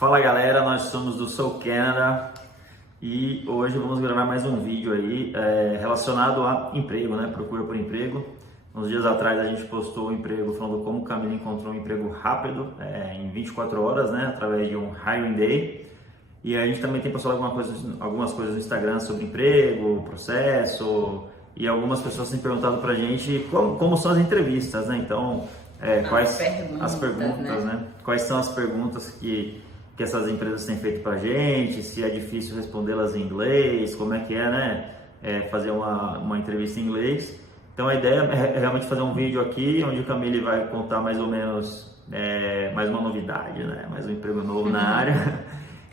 Fala galera, nós somos do Soul Canada e hoje vamos gravar mais um vídeo aí relacionado a emprego, né? Procura por emprego. Uns dias atrás a gente postou um emprego falando como o Camilo encontrou um emprego rápido, em 24 horas, né? Através de um Hiring Day. E a gente também tem postado algumas coisas no Instagram sobre emprego, processo, e algumas pessoas têm perguntado pra gente como são as entrevistas, né? Então, quais as perguntas, né? Quais são as perguntas que essas empresas têm feito pra gente, se é difícil respondê-las em inglês, como é que é, né? Fazer uma entrevista em inglês. Então a ideia é realmente fazer um vídeo aqui, onde o Camille vai contar mais ou menos mais uma novidade, né? Mais um emprego novo na área,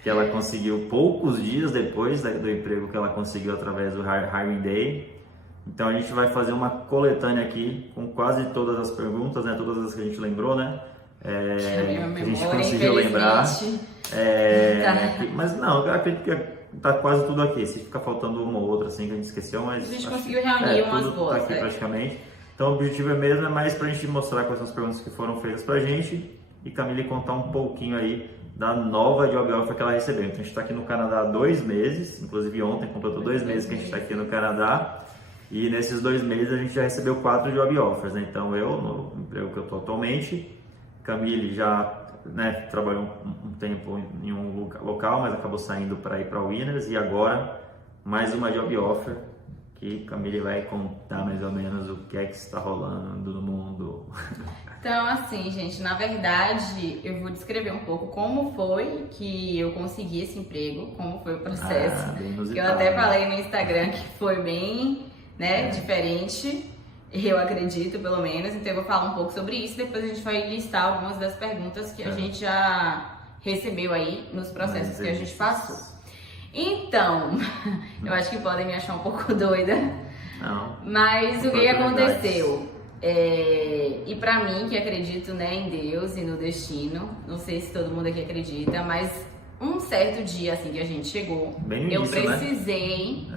que ela conseguiu poucos dias depois do emprego que ela conseguiu através do Hiring Day. Então a gente vai fazer uma coletânea aqui com quase todas as perguntas, né? Todas as que a gente lembrou, né? Que a gente conseguiu lembrar. Mas não, eu acredito que tá quase tudo aqui. Se ficar faltando uma ou outra assim que a gente esqueceu, mas a gente conseguiu reunir umas boas. Tá aqui praticamente. Então o objetivo é mais pra gente mostrar quais são as perguntas que foram feitas pra gente e Camille contar um pouquinho aí da nova job offer que ela recebeu. Então a gente tá aqui no Canadá há 2 meses, inclusive ontem completou 2 meses que a gente tá aqui no Canadá. E nesses 2 meses a gente já recebeu 4 job offers, né? Então eu, no emprego que eu tô atualmente, Camille já trabalhou um tempo em um local, mas acabou saindo para ir para o Winners, e agora mais uma job offer que Camille vai contar mais ou menos o que é que está rolando no mundo. Então, assim, gente, na verdade, eu vou descrever um pouco como foi que eu consegui esse emprego, como foi o processo. Que eu até falei no Instagram que foi bem, diferente. Eu acredito, pelo menos, então eu vou falar um pouco sobre isso, depois a gente vai listar algumas das perguntas que a gente já recebeu aí nos processos que a gente passou. Então, eu acho que podem me achar um pouco doida, mas o que aconteceu? E pra mim, que acredito em Deus e no destino, não sei se todo mundo aqui acredita, mas um certo dia assim que a gente chegou, eu precisei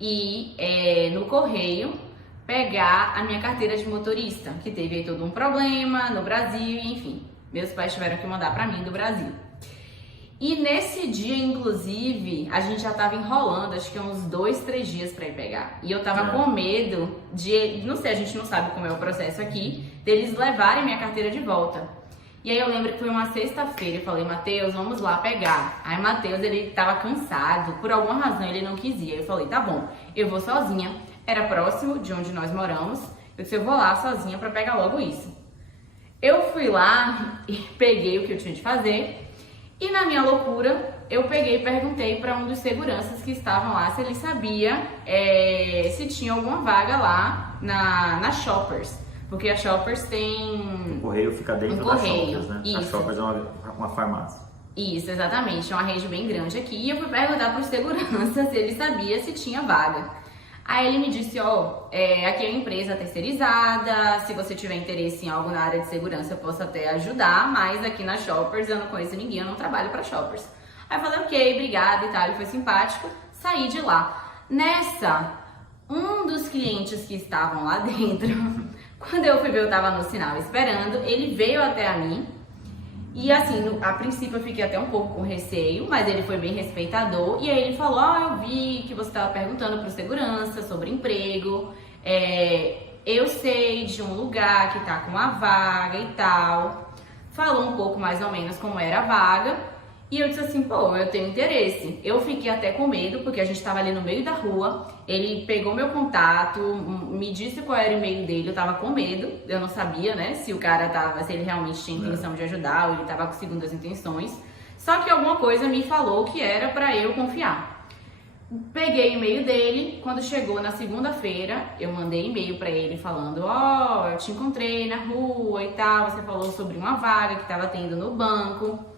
ir no correio pegar a minha carteira de motorista, que teve aí todo um problema no Brasil, enfim, meus pais tiveram que mandar pra mim do Brasil. E nesse dia, inclusive, a gente já tava enrolando, acho que uns 2, 3 dias pra ir pegar. E eu tava com medo de, não sei, a gente não sabe como é o processo aqui, deles levarem minha carteira de volta. E aí eu lembro que foi uma sexta-feira, eu falei, Matheus, vamos lá pegar. Aí Matheus, ele tava cansado, por alguma razão ele não quis ir. Aí eu falei, tá bom, eu vou sozinha. Era próximo de onde nós moramos. Eu disse, eu vou lá sozinha pra pegar logo isso. Eu fui lá e peguei o que eu tinha de fazer. E na minha loucura, eu peguei e perguntei para um dos seguranças que estavam lá se ele sabia se tinha alguma vaga lá na Shoppers. Porque a Shoppers tem... O correio fica dentro da Shoppers, né? Isso. A Shoppers é uma farmácia. Isso, exatamente. É uma rede bem grande aqui. E eu fui perguntar para os seguranças se ele sabia se tinha vaga. Aí ele me disse, aqui é uma empresa terceirizada, se você tiver interesse em algo na área de segurança eu posso até ajudar, mas aqui na Shoppers eu não conheço ninguém, eu não trabalho para Shoppers. Aí eu falei, ok, obrigada e tal, ele foi simpático, saí de lá. Nessa, um dos clientes que estavam lá dentro, quando eu fui ver, eu tava no sinal esperando, ele veio até a mim. E assim, a princípio eu fiquei até um pouco com receio, mas ele foi bem respeitador. E aí ele falou, eu vi que você estava perguntando para o segurança sobre emprego. Eu sei de um lugar que tá com uma vaga e tal. Falou um pouco mais ou menos como era a vaga. E eu disse assim, eu tenho interesse. Eu fiquei até com medo, porque a gente tava ali no meio da rua. Ele pegou meu contato, me disse qual era o e-mail dele, eu tava com medo. Eu não sabia, se o cara se ele realmente tinha intenção de ajudar, ou ele tava com segundas intenções. Só que alguma coisa me falou que era pra eu confiar. Peguei o e-mail dele, quando chegou na segunda-feira, eu mandei e-mail pra ele falando, eu te encontrei na rua e tal, você falou sobre uma vaga que tava tendo no banco.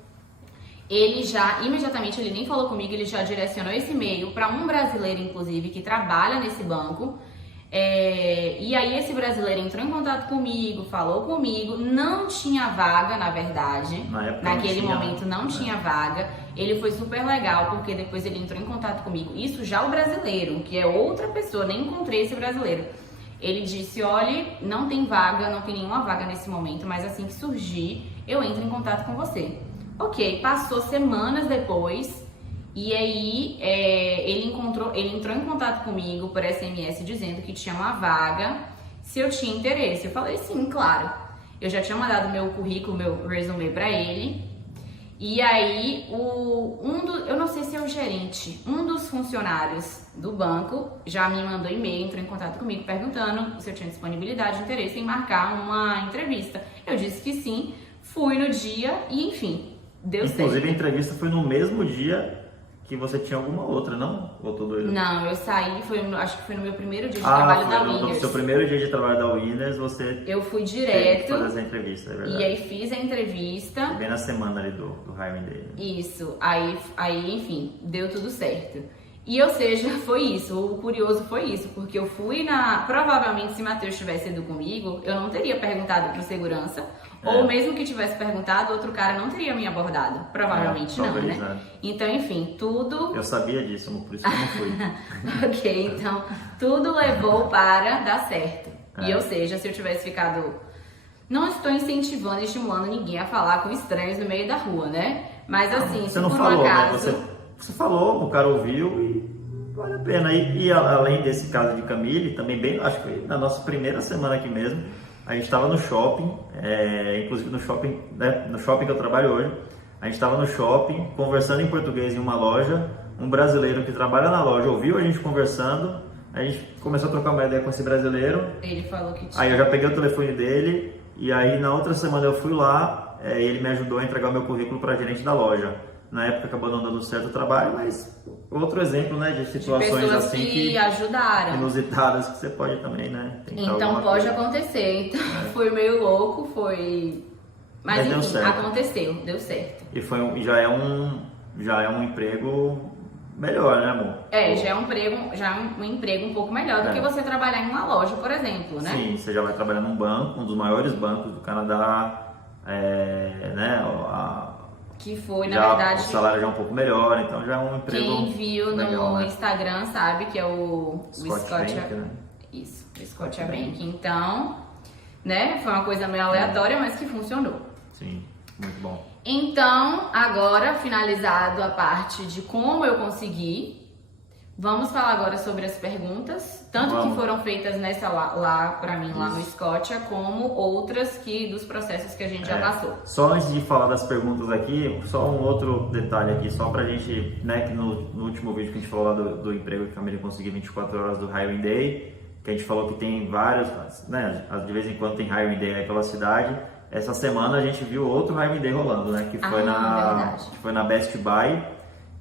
Ele já, imediatamente, ele nem falou comigo, ele já direcionou esse e-mail para um brasileiro, inclusive, que trabalha nesse banco. E aí esse brasileiro entrou em contato comigo, falou comigo, não tinha vaga, na verdade. Naquele momento não tinha vaga. Ele foi super legal, porque depois ele entrou em contato comigo. Isso já o brasileiro, que é outra pessoa, nem encontrei esse brasileiro. Ele disse, olha, não tem vaga, não tem nenhuma vaga nesse momento, mas assim que surgir, eu entro em contato com você. Ok, passou semanas depois e aí ele entrou em contato comigo por SMS dizendo que tinha uma vaga, se eu tinha interesse. Eu falei sim, claro. Eu já tinha mandado meu currículo, meu resume pra ele. E aí, eu não sei se é o gerente, um dos funcionários do banco já me mandou e-mail, entrou em contato comigo perguntando se eu tinha disponibilidade, interesse em marcar uma entrevista. Eu disse que sim, fui no dia e enfim, deu certo. Inclusive a entrevista foi no mesmo dia que você tinha alguma outra, não? Ou tô doido? Não, eu saí, acho que foi no meu primeiro dia de trabalho da Winners. No seu primeiro dia de trabalho da Winners, você... Eu fui direto. Fazer essa entrevista, é verdade. E aí fiz a entrevista. Bem na semana ali do hiring day. Isso, aí, enfim, deu tudo certo. E, ou seja, foi isso, o curioso foi isso, porque eu fui provavelmente se Matheus tivesse ido comigo, eu não teria perguntado pro segurança, ou mesmo que tivesse perguntado, outro cara não teria me abordado, provavelmente não, talvez, né? Então, enfim, tudo... Eu sabia disso, por isso que eu não fui. Ok, então, tudo levou para dar certo. E, ou seja, se eu tivesse ficado... Não estou incentivando e estimulando ninguém a falar com estranhos no meio da rua, né? Mas, assim, se por um acaso... Você falou, o cara ouviu e vale a pena. E além desse caso de Camille, também acho que foi na nossa primeira semana aqui mesmo, a gente estava no shopping, inclusive no shopping que eu trabalho hoje, a gente estava no shopping, conversando em português em uma loja, um brasileiro que trabalha na loja ouviu a gente conversando, a gente começou a trocar uma ideia com esse brasileiro. Ele falou que tinha. Aí eu já peguei o telefone dele e aí na outra semana eu fui lá, ele me ajudou a entregar o meu currículo para a gerente da loja. Na época acabou não dando certo o trabalho, mas outro exemplo, né, de situações de assim que ajudaram. Inusitadas que você pode também, né? Então pode acontecer. Então foi meio louco, mas enfim, aconteceu, deu certo. E já é um emprego melhor, né, amor? Já é um emprego um pouco melhor do que você trabalhar em uma loja, por exemplo, né? Sim, você já vai trabalhar num banco, um dos maiores bancos do Canadá, né? Que foi, na verdade... O salário já é um pouco melhor, então já é um emprego Quem viu legal, no Instagram sabe que é o Scotiabank, né? Isso, o Scotiabank. Então, né, foi uma coisa meio aleatória, mas que funcionou. Sim, muito bom. Então, agora, finalizado a parte de como eu consegui, vamos falar agora sobre as perguntas, tanto que foram feitas lá pra mim, lá no Scotia, como outras dos processos que a gente já passou. Só antes de falar das perguntas aqui, só um outro detalhe aqui, só pra gente, né, que no último vídeo que a gente falou lá do emprego que a Camille conseguiu 24 horas do Hiring Day, que a gente falou que tem vários, né, de vez em quando tem Hiring Day aí pela cidade. Essa semana a gente viu outro Hiring Day rolando, né, que foi na Best Buy.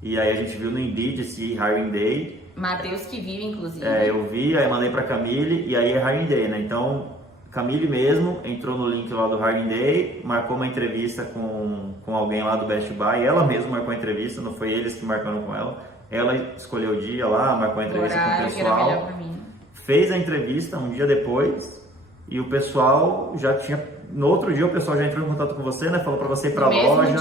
E aí a gente viu no Indeed esse Hiring Day. Matheus que vive, inclusive. Eu vi, aí mandei pra Camille e aí é Hiring Day, né? Então, Camille mesmo entrou no link lá do Hiring Day, marcou uma entrevista com alguém lá do Best Buy, ela mesma marcou a entrevista, não foi eles que marcaram com ela. Ela escolheu o dia lá, marcou a entrevista com o pessoal. Que era melhor pra mim. Fez a entrevista um dia depois e o pessoal já tinha... No outro dia o pessoal já entrou em contato com você, né? Falou pra você ir pra loja.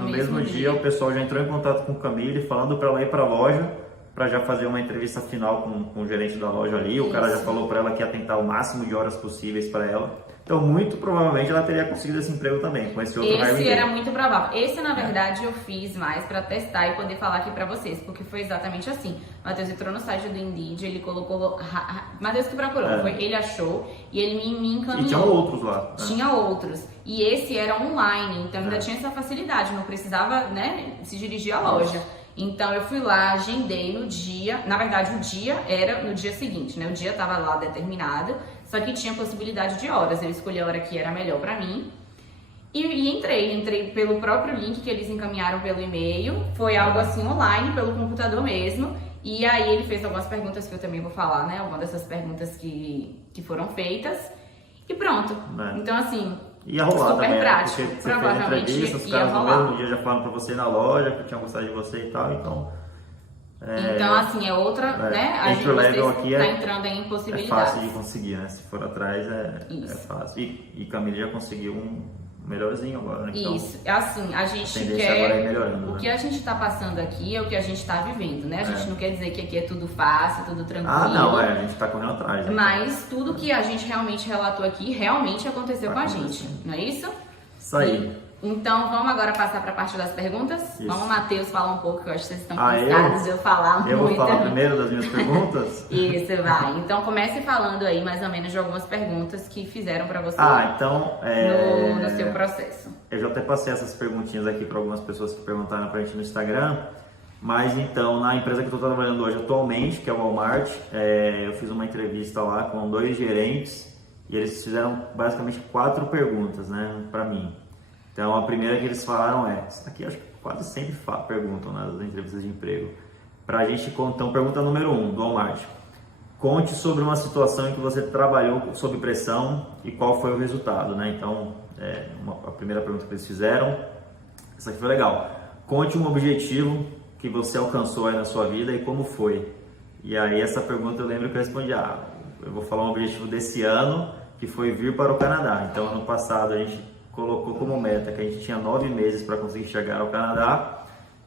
No mesmo dia o pessoal já entrou em contato com o Camille, falando pra ela ir pra loja, pra já fazer uma entrevista final com o gerente da loja ali. O cara já falou pra ela que ia tentar o máximo de horas possíveis pra ela. Então, muito provavelmente ela teria conseguido esse emprego também, com esse outro hiring day. Esse era muito provável. Esse, na verdade, eu fiz mais pra testar e poder falar aqui pra vocês, porque foi exatamente assim. O Matheus entrou no site do Indeed, ele colocou... Matheus que procurou, ele achou e ele me encaminhou. E tinha outros lá. Né? Tinha outros. E esse era online, então ainda tinha essa facilidade, não precisava, né, se dirigir à loja. Então eu fui lá, agendei no dia, na verdade o dia era no dia seguinte, né? O dia tava lá determinado, só que tinha possibilidade de horas. Eu escolhi a hora que era melhor pra mim e entrei pelo próprio link que eles encaminharam pelo e-mail. Foi algo assim online, pelo computador mesmo. E aí ele fez algumas perguntas que eu também vou falar, né? Algumas dessas perguntas que foram feitas. E pronto. Então assim... Ia rolar super também, prático. Porque você fez entrevista, os caras no mesmo dia já falaram pra você na loja que tinham gostado de você e tal, então... Então, assim, é outra, né? A gente está entrando em possibilidades. É fácil de conseguir, né? Se for atrás, é fácil. E Camille já conseguiu um melhorzinho agora, né? Então, isso, assim, a gente agora é melhorando, o né? que a gente está passando aqui é o que a gente está vivendo, né? A gente não quer dizer que aqui é tudo fácil, tudo tranquilo. Não, a gente está correndo atrás. Né? Mas tudo que a gente realmente relatou aqui, realmente aconteceu com a gente, não é isso? Isso aí. Então, vamos agora passar para a parte das perguntas? Isso. Vamos, Matheus, falar um pouco, que eu acho que vocês estão cansados de eu falar muito. Eu vou falar primeiro das minhas perguntas? Isso, vai. Então, comece falando aí, mais ou menos, de algumas perguntas que fizeram para você então, no seu processo. Eu já até passei essas perguntinhas aqui para algumas pessoas que perguntaram pra gente no Instagram. Mas, então, na empresa que eu estou trabalhando hoje atualmente, que é o Walmart, eu fiz uma entrevista lá com 2 gerentes e eles fizeram basicamente 4 perguntas, né, para mim. Então, a primeira que eles falaram isso aqui acho que quase sempre perguntam nas entrevistas de emprego. Pra gente, então, pergunta número 1 do Walmart. Conte sobre uma situação em que você trabalhou sob pressão e qual foi o resultado, né? Então, a primeira pergunta que eles fizeram, essa aqui foi legal. Conte um objetivo que você alcançou aí na sua vida e como foi. E aí, essa pergunta eu lembro que eu respondi, eu vou falar um objetivo desse ano, que foi vir para o Canadá. Então, ano passado, a gente colocou como meta que a gente tinha 9 meses para conseguir chegar ao Canadá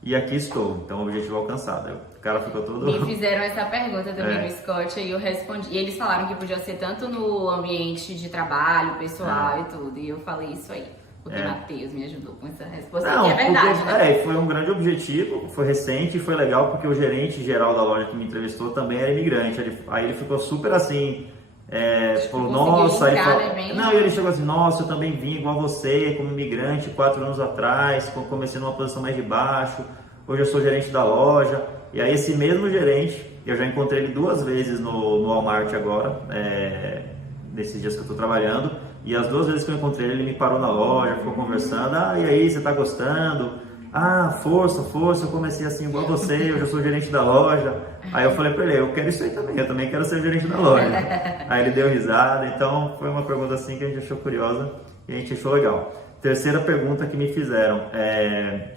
e aqui estou, então o objetivo alcançado. O cara ficou todo... Me fizeram essa pergunta também no Scott e eu respondi. E eles falaram que podia ser tanto no ambiente de trabalho, pessoal e tudo. E eu falei isso aí, porque Matheus me ajudou com essa resposta. Não, que é verdade, né? Foi um grande objetivo, foi recente e foi legal porque o gerente geral da loja que me entrevistou também era imigrante. Aí ele ficou super assim... falou, nossa, ele chegou assim, nossa, eu também vim igual você, como imigrante 4 anos atrás, comecei numa posição mais de baixo, hoje eu sou gerente da loja. E aí esse mesmo gerente, eu já encontrei ele 2 vezes no Walmart agora, nesses dias que eu estou trabalhando, e as 2 vezes que eu encontrei ele me parou na loja, ficou conversando, e aí, você tá gostando? Força, eu comecei assim igual você, eu já sou gerente da loja. Aí eu falei pra ele, eu quero isso aí também, eu também quero ser gerente da loja. Aí ele deu risada, então foi uma pergunta assim que a gente achou curiosa e a gente achou legal. Terceira pergunta que me fizeram,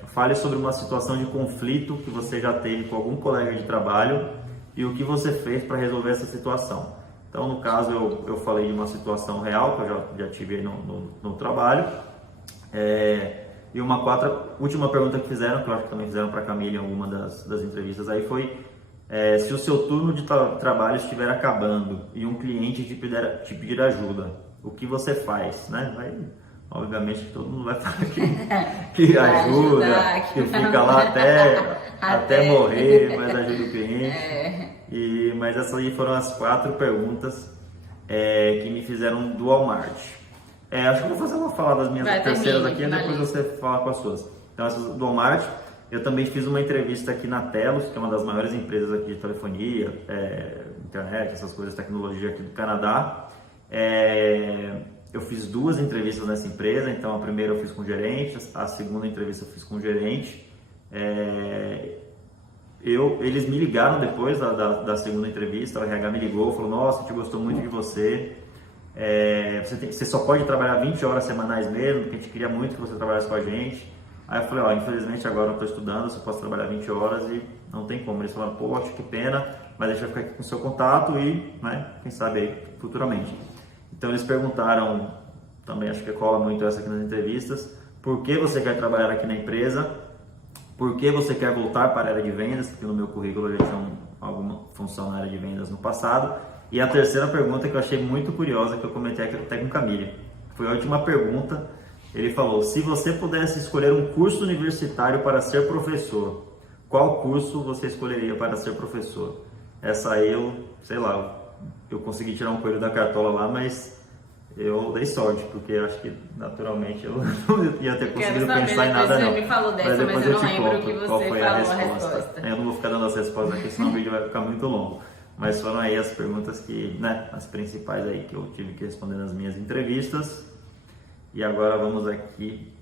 fale sobre uma situação de conflito que você já teve com algum colega de trabalho e o que você fez para resolver essa situação. Então, no caso, eu falei de uma situação real que eu já tive aí no trabalho. E uma última pergunta que fizeram, que eu acho que também fizeram para a Camila em alguma das entrevistas aí, foi se o seu turno de trabalho estiver acabando e um cliente te pedir ajuda, o que você faz, né? Obviamente todo mundo vai falar que ajuda, que fica lá até morrer, mas ajuda o cliente. Mas essas aí foram as 4 perguntas que me fizeram do Walmart. Acho que eu vou falar das minhas terceiras aqui, e depois você fala com as suas. Então, essas do Walmart, eu também fiz uma entrevista aqui na Telos, que é uma das maiores empresas aqui de telefonia, internet, essas coisas, tecnologia aqui do Canadá. Eu fiz 2 entrevistas nessa empresa, então a primeira eu fiz com o gerente, a segunda entrevista eu fiz com o gerente. Eles me ligaram depois da segunda entrevista, o RH me ligou, falou, nossa, a gente gostou muito de você. Você só pode trabalhar 20 horas semanais mesmo, porque a gente queria muito que você trabalhasse com a gente. Aí eu falei, infelizmente agora eu estou estudando, eu só posso trabalhar 20 horas e não tem como. Eles falaram, poxa, que pena, mas a gente vai ficar aqui com o seu contato e, quem sabe aí, futuramente. Então eles perguntaram, também acho que cola muito essa aqui nas entrevistas, por que você quer trabalhar aqui na empresa, por que você quer voltar para a área de vendas, porque no meu currículo eu já tinha alguma função na área de vendas no passado. E a terceira pergunta que eu achei muito curiosa, que eu comentei até com Camille, foi a última pergunta. Ele falou, se você pudesse escolher um curso universitário para ser professor, qual curso você escolheria para ser professor? Essa aí eu consegui tirar um coelho da cartola lá, mas eu dei sorte, porque acho que naturalmente eu não ia ter conseguido pensar em nada não. Você me falou dessa, mas eu não lembro o que você falou a resposta. Eu não vou ficar dando as respostas aqui, senão o vídeo vai ficar muito longo. Mas foram aí as perguntas que, as principais aí que eu tive que responder nas minhas entrevistas. E agora vamos aqui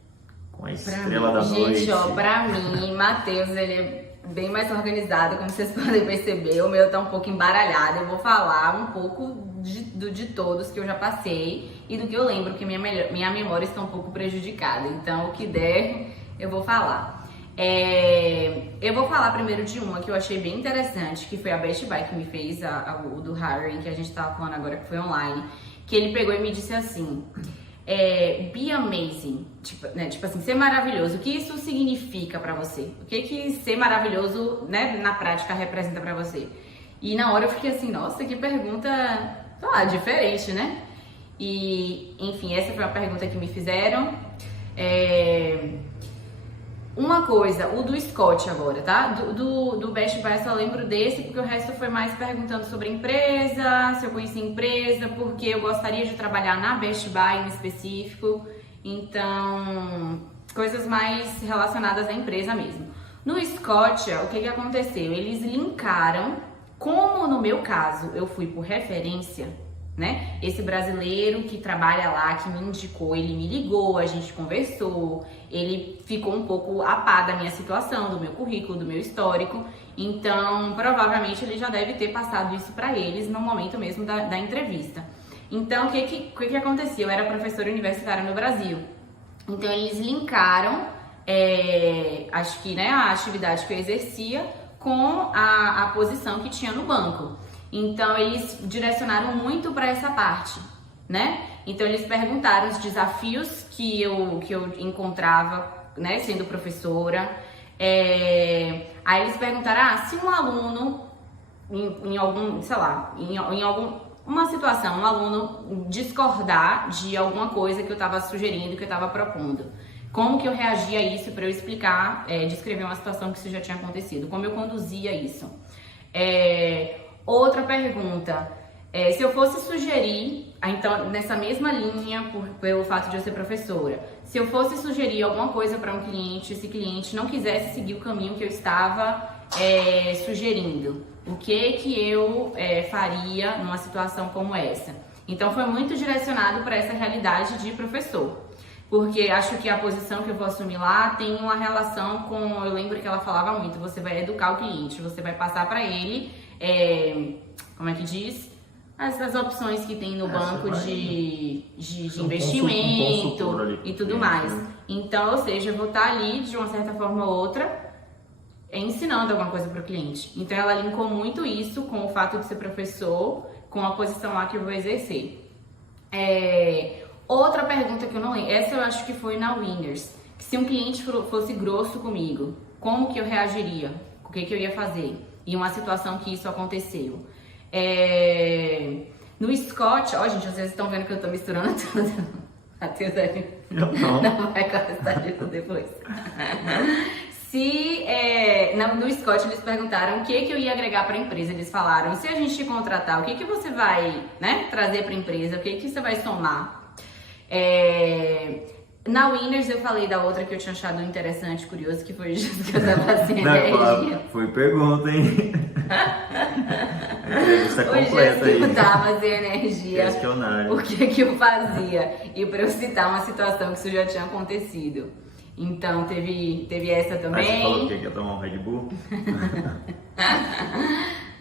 com a estrela da noite. Gente, pra mim, Matheus, ele é bem mais organizado, como vocês podem perceber. O meu tá um pouco embaralhado. Eu vou falar um pouco de todos que eu já passei e do que eu lembro, que minha memória está um pouco prejudicada. Então, o que der, eu vou falar. Eu vou falar primeiro de uma que eu achei bem interessante, que foi a Best Buy que me fez, o do hiring, que a gente tava falando agora, que foi online, que ele pegou e me disse assim, be amazing, tipo assim, ser maravilhoso, o que isso significa pra você? O que ser maravilhoso, na prática representa pra você? E na hora eu fiquei assim, nossa, que pergunta, diferente, né? E, enfim, essa foi uma pergunta que me fizeram. Uma coisa, o do Scott agora, tá? Do Best Buy eu só lembro desse, porque o resto foi mais perguntando sobre a empresa, se eu conhecia a empresa, porque eu gostaria de trabalhar na Best Buy em específico. Então, coisas mais relacionadas à empresa mesmo. No Scott, o que aconteceu? Eles linkaram, como no meu caso eu fui por referência, né? Esse brasileiro que trabalha lá, que me indicou, ele me ligou, a gente conversou, ele ficou um pouco a par da minha situação, do meu currículo, do meu histórico, então provavelmente ele já deve ter passado isso para eles no momento mesmo da entrevista. Então o que acontecia? Eu era professora universitária no Brasil, então eles linkaram, acho que, né, a atividade que eu exercia com a posição que tinha no banco. Então, eles direcionaram muito para essa parte, né? Então, eles perguntaram os desafios que eu encontrava, né, sendo professora. Aí eles perguntaram, se um aluno, em algum, sei lá, em alguma situação, um aluno discordar de alguma coisa que eu estava sugerindo, que eu estava propondo, como que eu reagia a isso para eu explicar, descrever uma situação que isso já tinha acontecido, como eu conduzia isso. Outra pergunta, se eu fosse sugerir, então nessa mesma linha, pelo fato de eu ser professora, se eu fosse sugerir alguma coisa para um cliente, esse cliente não quisesse seguir o caminho que eu estava sugerindo, o que eu faria numa situação como essa? Então foi muito direcionado para essa realidade de professor, porque acho que a posição que eu vou assumir lá tem uma relação com, eu lembro que ela falava muito, você vai educar o cliente, você vai passar para ele, como é que diz? As opções que tem no banco de investimento e tudo mais. Então, ou seja, eu vou estar ali, de uma certa forma ou outra, ensinando alguma coisa para o cliente. Então, ela linkou muito isso com o fato de ser professor, com a posição lá que eu vou exercer. Outra pergunta que eu não lembro, essa eu acho que foi na Winners, que se um cliente fosse grosso comigo, como que eu reagiria? O que eu ia fazer? Em uma situação que isso aconteceu. No Scott, gente, vocês estão vendo que eu tô misturando tudo. Matheus não vai gostar disso depois. No Scott eles perguntaram o que eu ia agregar para a empresa. Eles falaram, se a gente te contratar, o que você vai, né, trazer para a empresa? O que você vai somar? Na Winners eu falei da outra que eu tinha achado interessante, curioso, que foi justo que eu tava sem energia. Foi pergunta, hein? A entrevista completa aí. Eu tava sem energia. Questionário. O que eu fazia? E pra eu citar uma situação que isso já tinha acontecido. Então teve essa também. Aí você falou o quê? Que ia tomar um Red Bull?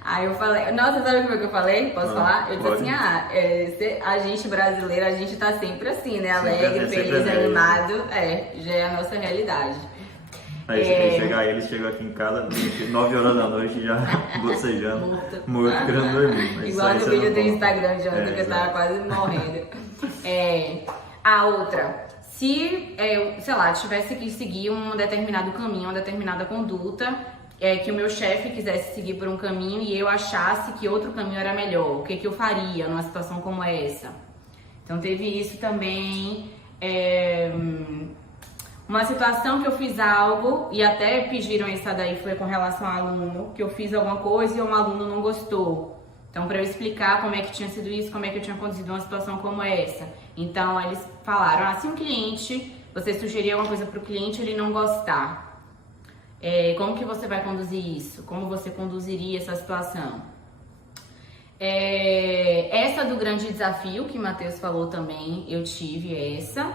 Aí eu falei, nossa, sabe como é que eu falei? Posso falar? Eu disse assim, a gente brasileira, a gente tá sempre assim, né? Alegre, feliz, animado. Já é a nossa realidade. Aí eles chegam aqui em casa 9 horas da noite já bocejando, morto, querendo dormir. Igual no vídeo do Instagram de ontem, que eu tava quase morrendo. A outra, se eu, sei lá, tivesse que seguir um determinado caminho, uma determinada conduta, que o meu chefe quisesse seguir por um caminho e eu achasse que outro caminho era melhor, o que eu faria numa situação como essa? Então teve isso também. Uma situação que eu fiz algo e até pediram essa daí foi com relação ao aluno, que eu fiz alguma coisa e um aluno não gostou. Então, para eu explicar como é que tinha sido isso, como é que eu tinha conduzido uma situação como essa. Então, eles falaram, se um cliente, você sugerir alguma coisa para o cliente e ele não gostar, como que você vai conduzir isso? Como você conduziria essa situação? Essa do grande desafio, que o Matheus falou também, eu tive essa.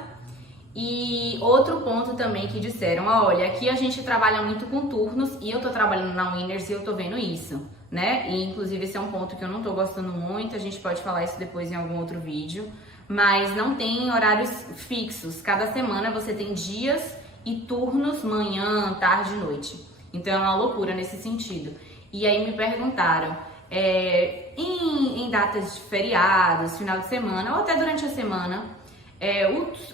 E outro ponto também que disseram, olha, aqui a gente trabalha muito com turnos e eu tô trabalhando na Winners e eu tô vendo isso, né? E inclusive esse é um ponto que eu não tô gostando muito, a gente pode falar isso depois em algum outro vídeo, mas não tem horários fixos, cada semana você tem dias e turnos manhã, tarde e noite, então é uma loucura nesse sentido. E aí me perguntaram, em datas de feriados, final de semana ou até durante a semana,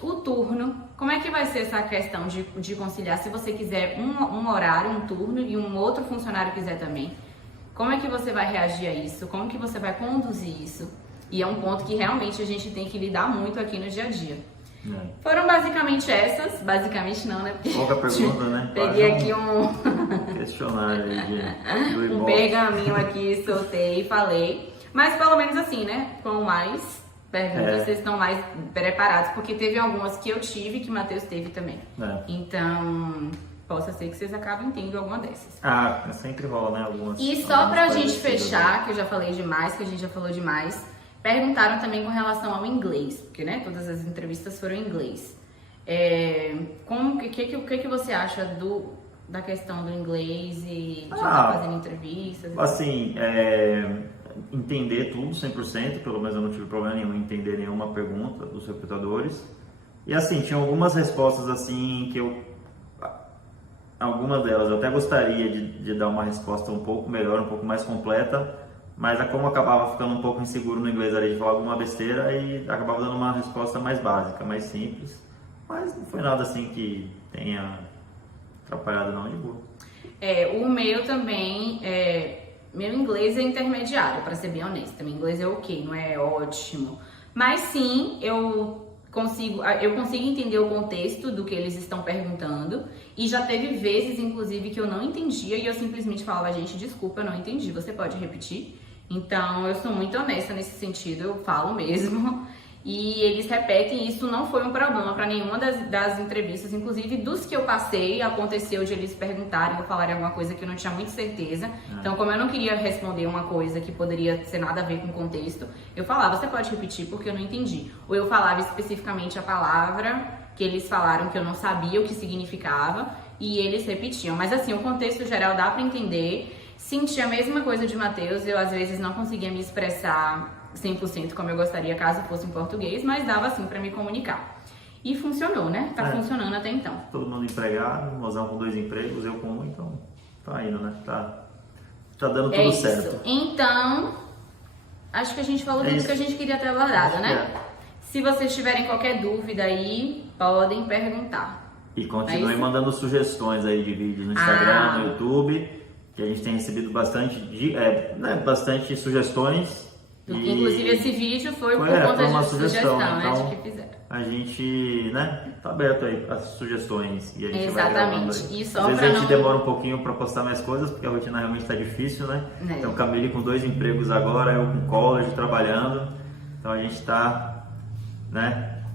o turno, como é que vai ser essa questão de conciliar? Se você quiser um horário, um turno e um outro funcionário quiser também, como é que você vai reagir a isso? Como que você vai conduzir isso? E é um ponto que realmente a gente tem que lidar muito aqui no dia a dia. Foram basicamente essas, basicamente não, né? Porque pouca pergunta, né? peguei aqui um questionário aí um pergaminho aqui, soltei e falei. Mas pelo menos assim, né? Com mais perguntas, vocês estão mais preparados, porque teve algumas que eu tive que o Matheus teve também. Então, possa ser que vocês acabem tendo alguma dessas. Sempre rola, né? Algumas. E só pra gente fechar, que eu já falei demais, que a gente já falou demais, perguntaram também com relação ao inglês, porque, né, todas as entrevistas foram em inglês. O que você acha da questão do inglês e de estar fazendo entrevistas? Assim, entender tudo 100%, pelo menos eu não tive problema nenhum em entender nenhuma pergunta dos recrutadores. E assim, tinha algumas respostas assim que algumas delas eu até gostaria de dar uma resposta um pouco melhor, um pouco mais completa, mas como eu acabava ficando um pouco inseguro no inglês ali de falar alguma besteira e acabava dando uma resposta mais básica, mais simples, mas não foi nada assim que tenha atrapalhado não, de boa. O meu também, meu inglês é intermediário, para ser bem honesta, meu inglês é ok, não é ótimo, mas sim, eu consigo entender o contexto do que eles estão perguntando, e já teve vezes, inclusive, que eu não entendia e eu simplesmente falava, gente, desculpa, eu não entendi, você pode repetir? Então, eu sou muito honesta nesse sentido, eu falo mesmo, e eles repetem, e isso não foi um problema para nenhuma das entrevistas, inclusive dos que eu passei, aconteceu de eles perguntarem ou falarem alguma coisa que eu não tinha muita certeza. Então, como eu não queria responder uma coisa que poderia ser nada a ver com o contexto, eu falava, você pode repetir porque eu não entendi. Ou eu falava especificamente a palavra que eles falaram que eu não sabia o que significava, e eles repetiam. Mas assim, o contexto geral dá para entender. Senti a mesma coisa de Matheus, eu às vezes não conseguia me expressar 100% como eu gostaria caso fosse em português, mas dava assim pra me comunicar. E funcionou, né? Tá funcionando até então. Todo mundo empregado, mozão com 2 empregos, eu com 1, então tá indo, né? Tá dando tudo certo. Então, acho que a gente falou tudo que a gente queria ter abordado, né? Se vocês tiverem qualquer dúvida aí, podem perguntar. E continuem mandando sugestões aí de vídeos no Instagram, no YouTube, que a gente tem recebido bastante sugestões. Inclusive esse vídeo foi por conta de uma sugestão, né? Então, de que fizeram. A gente, tá aberto aí às sugestões e a gente vai gravando aí. E só às vezes a gente demora um pouquinho para postar mais coisas, porque a rotina realmente tá difícil, né? Então, Camille com 2 empregos agora, eu com college, trabalhando. Então a gente tá,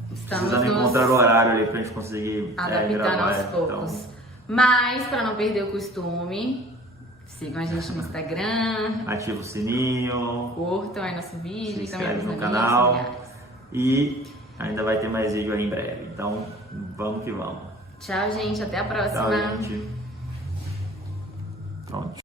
precisando encontrar o horário ali pra gente conseguir adaptando aos poucos. Então, mas, para não perder o costume, sigam a gente no Instagram. Ativa o sininho. Curtam aí nosso vídeo. Se inscreve no canal. E ainda vai ter mais vídeo aí em breve. Então, vamos que vamos. Tchau, gente. Até a próxima. Tchau, gente. Pronto.